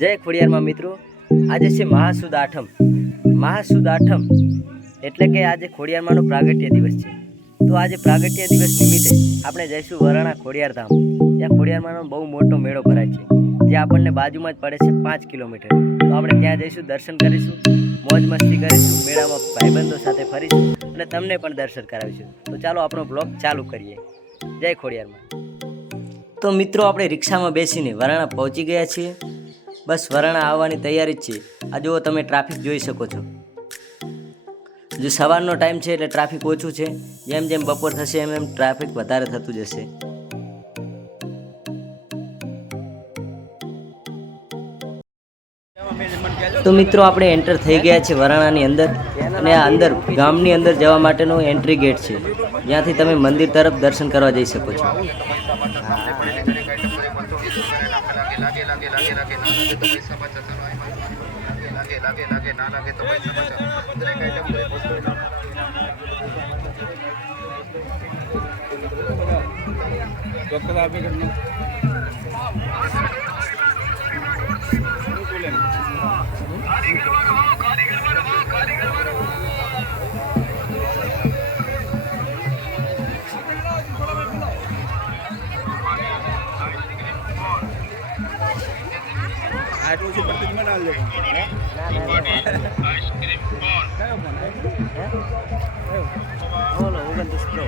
જય ખોડિયારમાં મિત્રો, આજે છે મહાસુદ આઠમ. મહાસુદ આઠમ એટલે કે આજે ખોડિયારમાંનો પ્રાગટ્ય દિવસ છે. તો આજે પ્રાગટ્ય દિવસ નિમિત્તે આપણે જઈશું વરાણા ખોડિયાર ધામ. ત્યાં ખોડિયારમાંનો બહુ મોટો મેળો ભરાય છે, જે આપણને બાજુમાં જ પડે છે 5 કિલોમીટર. તો આપણે ત્યાં જઈશું, દર્શન કરીશું, મોજ મસ્તી કરીશું, મેળામાં ભાઈબંધો સાથે ફરીશું અને તમને પણ દર્શન કરાવીશું. તો ચાલો આપણો બ્લોગ ચાલુ કરીએ. જય ખોડિયારમાં. તો મિત્રો, આપણે રિક્ષામાં બેસીને વરાણા પહોંચી ગયા છીએ. બસ વરાણા આવવાની તૈયારી જ છે. આ જુઓ, તમે ટ્રાફિક જોઈ શકો છો. જો સવારનો ટાઈમ છે એટલે ટ્રાફિક ઓછું છે. જેમ જેમ બપોર થશે એમ એમ ટ્રાફિક વધારે થતું જશે. તો મિત્રો, આપણે એન્ટર થઈ ગયા છે વરાણાની અંદર. અને આ અંદર ગામની અંદર જવા માટેનો એન્ટ્રી ગેટ છે, જ્યાંથી તમે મંદિર તરફ દર્શન કરવા જઈ શકો છો. આટલું છે પરથી મને આલ દેજો. બોલો 29 પ્રો.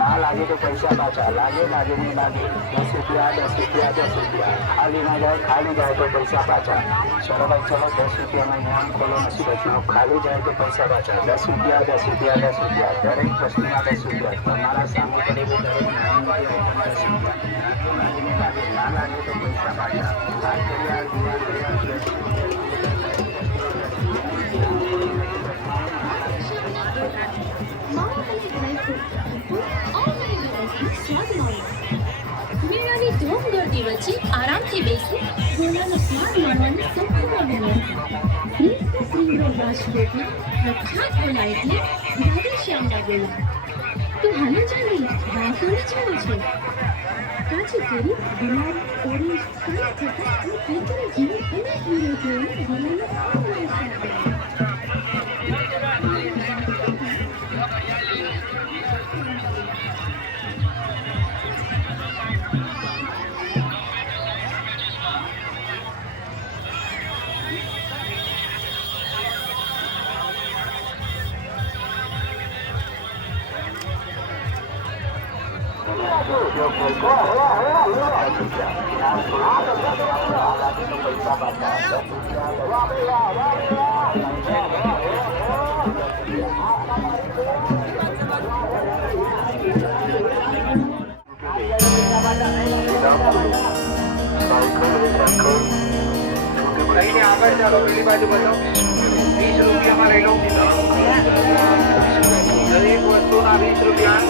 ના લાગે તો પૈસા પાછા, લાગે લાગે નહીં લાગે 10 રૂપિયા 10 રૂપિયા 10 રૂપિયા. ખાલી ના જાય, ખાલી જાય તો પૈસા પાછા. ચલો ભાઈ ચલો, 10 રૂપિયામાં ઇનામ ખોલો નથી બચ્યું. ખાલી જાય તો પૈસા પાછા. 10 રૂપિયા 10 રૂપિયા 10 રૂપિયા. દરેક વસ્તુના 10 રૂપિયા. તમારા સામે કરેલું દરેક નાની મોટી આઈટમ 10 રૂપિયા. લાગે નહીં લાગે, ના લાગે તો પૈસા પાછા. વાત કરીએ આ મેળાની ધૂમ ગળદી વચ્ચે આરામથી બેસી ગોલાનો સ્વાદ માણવાની સંપૂર્ણ વ્યવસ્થા. શ્રીનો રાજકોટના પ્રખ્યાત ગોલા એટલે રાધેશ્યામના ગોલા. તો હાલો ચાલો, રાહ કોને જોવો છો? કાચી કેરી, ગુલાબ, ઓરેન્જ, કાળા થતા અને કેસરી જેવી અનેક વિરોધીઓને ગોલાનો લઈને આગળ ચાલો, પેલી બાજુ બતાવો. 20 રૂપિયામાં લઈ લો. દરેક વસ્તુના 20 રૂપિયા.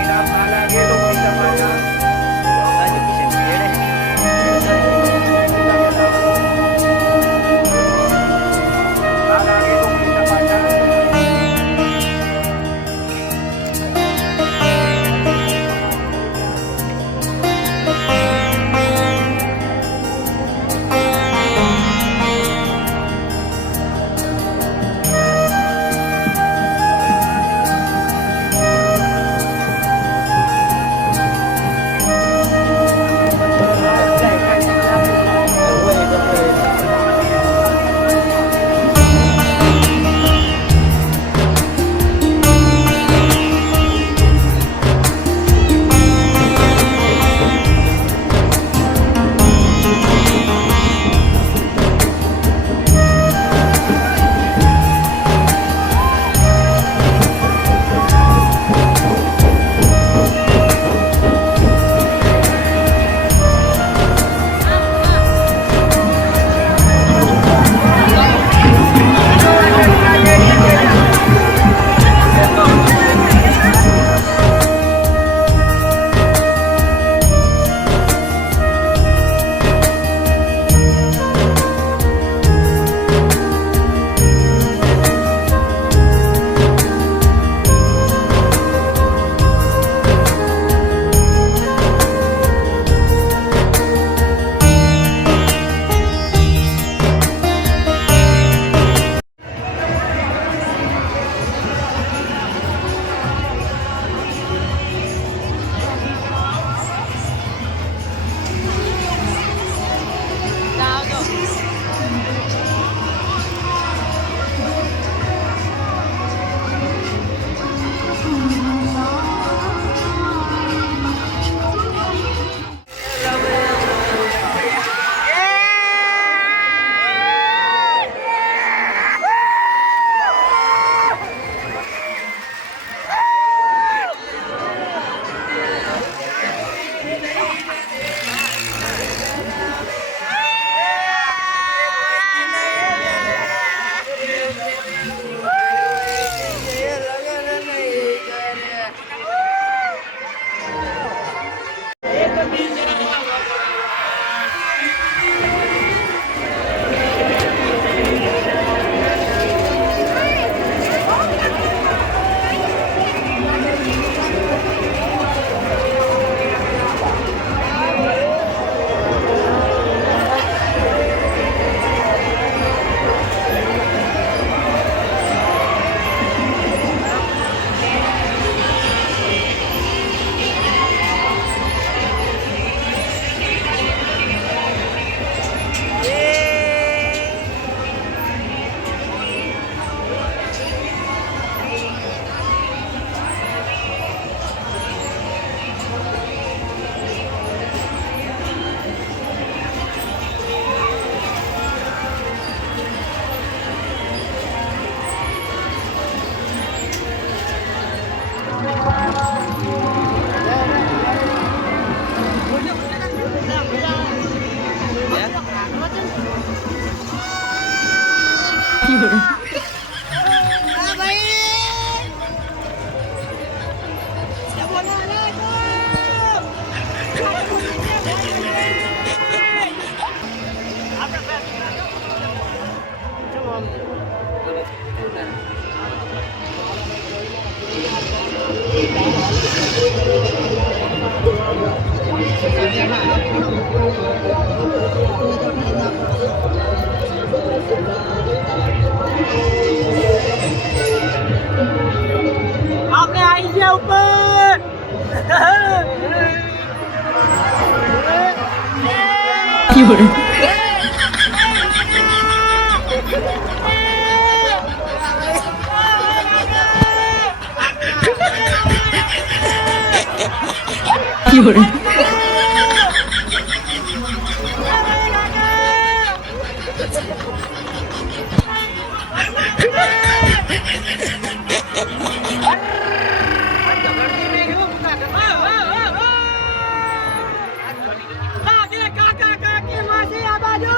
ઇનામ ના લાગે તો પૈસા પાછા. આપણે આવી ગયા ઉપર કાકા કાકી માસી આ બાજુ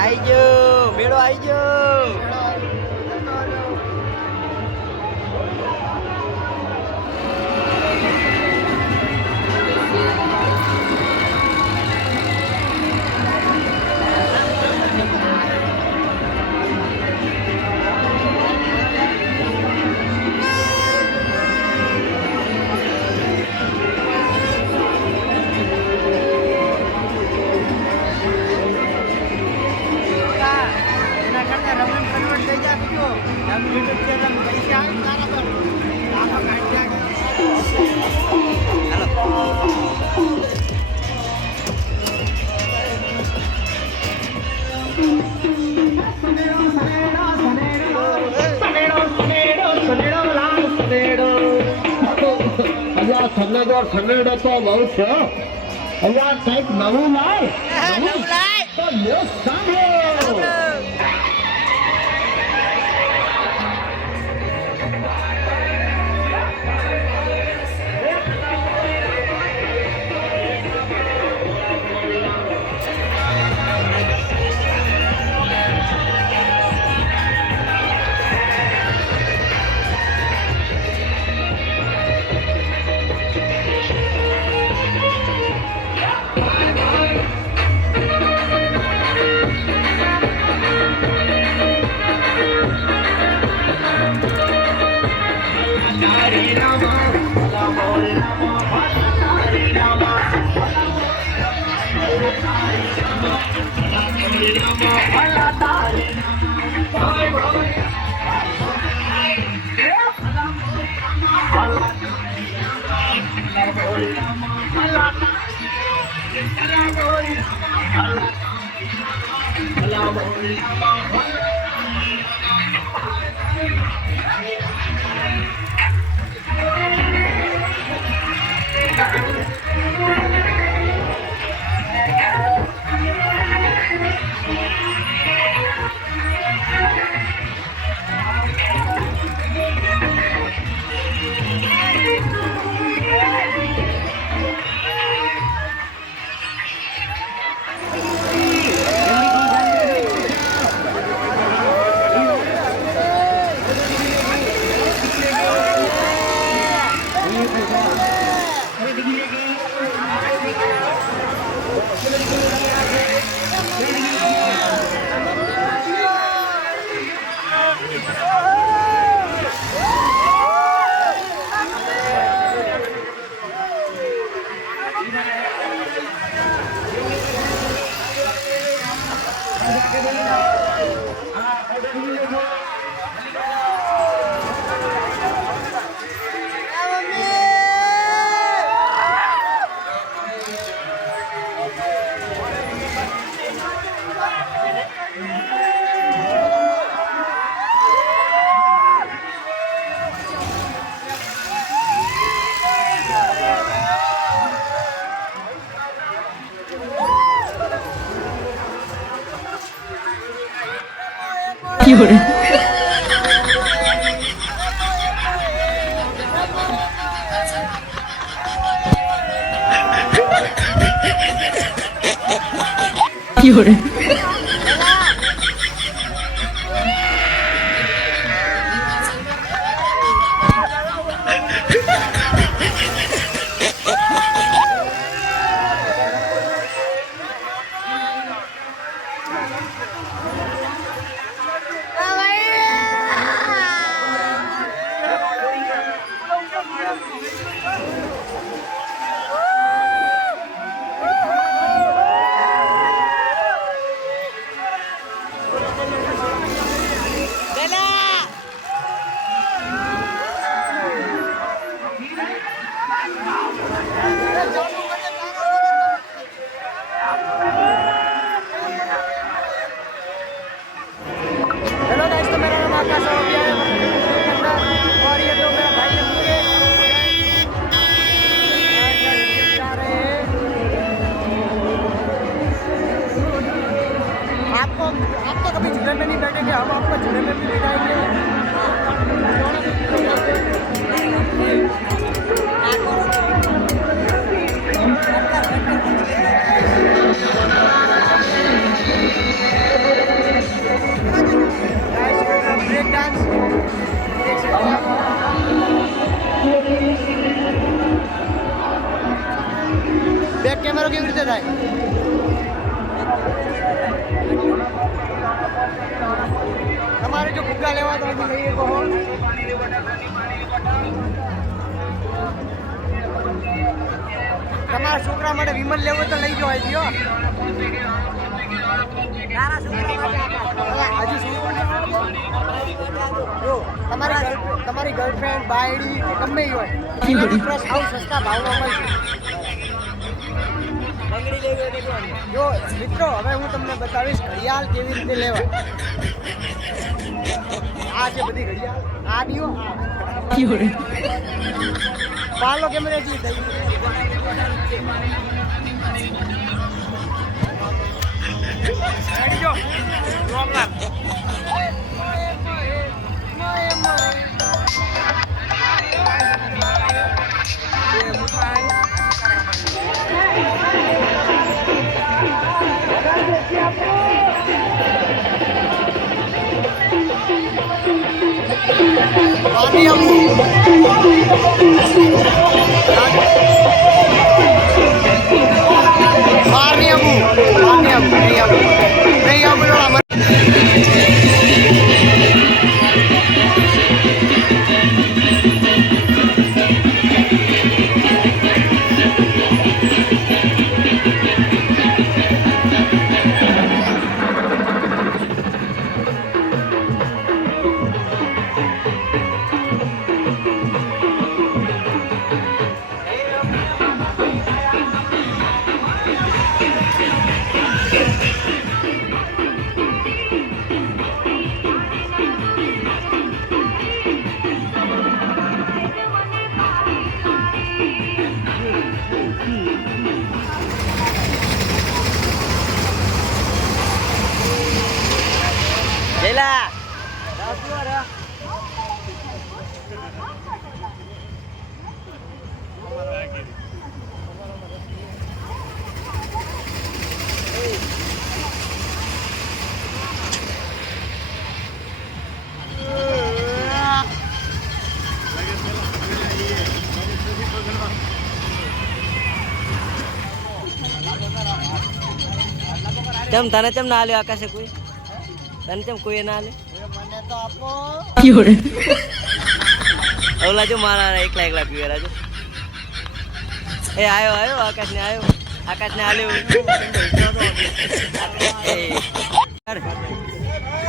આઈ ગયો મેળો આઈ ગયો. એના કરતા રમણ કન્વર્ટ થઈ જાય બીજો યુટ્યુબ ચેનલ પૈસા આવે તારા પર આખા કાઢ્યા સનેડો તો બહુ છે અહીંયા કંઈક નવું લાય તો લ્યો સાંભળો મમ્મી हेलो गाइस, तो मेरा नाम आकाश है और ये जो मेरा भाई है मुकेश जा रहे हैं। आप तो कभी झूले में नहीं बैठेंगे, हम आपको झूले में भी बैठाएंगे। ब्रेक डांस देख सकते हैं आप। बैक कैमरा કેવી રીતે થાય? તમારે જો ફુગ્ગા લેવા તો અહીં લઈએ કહો. તમારા છોકરા માટે વિમલ લેવો તો લઈ જાઓ અહીંથી હો. જો તમારી ગર્લફ્રેન્ડ બાયડી કે ગમે એ હોય એનાથી પ્લસ આવું સસ્તા ભાવમાં મળશે. જો મિત્રો, હવે હું તમને બતાવીશ ઘડિયાળ કેવી રીતે લેવાય. આ છે બધી ઘડિયાળ. આ નિયો પાલો કેમેરા જી થઈ જો રોંગ લાગ જયલા કેમ તને કેમ ના આલ્યો આકાશે? કોઈ તને કેમ કોઈ ના આલે? મને તો આપો. ઓલા જો મારા એકલા એકલા પીવે રાજુ. એ આયો આકાશ ને આયો. આકાશ ને આલ્યો.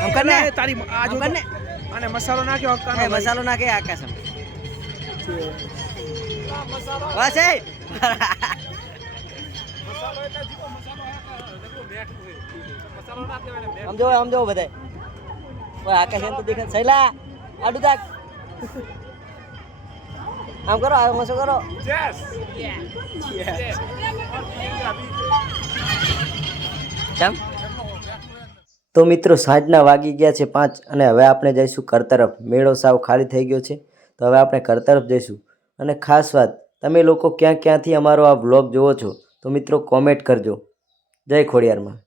આમ કરને તારી આ જો કરને અને મસાલો નાખ્યો એ મસાલો નાખે આકાશ. બસ એ આમ જો બધાય. ઓય આકાશ એમ તો દેખાય. સૈલા આડું તાક. આમ કરો, આમ મસો કરો. ચમ તો મિત્રો સાંજના વાગી ગયા છે 5 અને હવે આપણે જઈશું ઘર તરફ. મેળો સાવ ખાલી થઈ ગયો છે તો હવે આપણે ઘર તરફ જઈશું. અને ખાસ વાત, તમે લોકો ક્યાંથી અમારો આ વ્લોગ જોવો છો તો મિત્રો કોમેન્ટ કરજો. જય ખોડિયારમાં.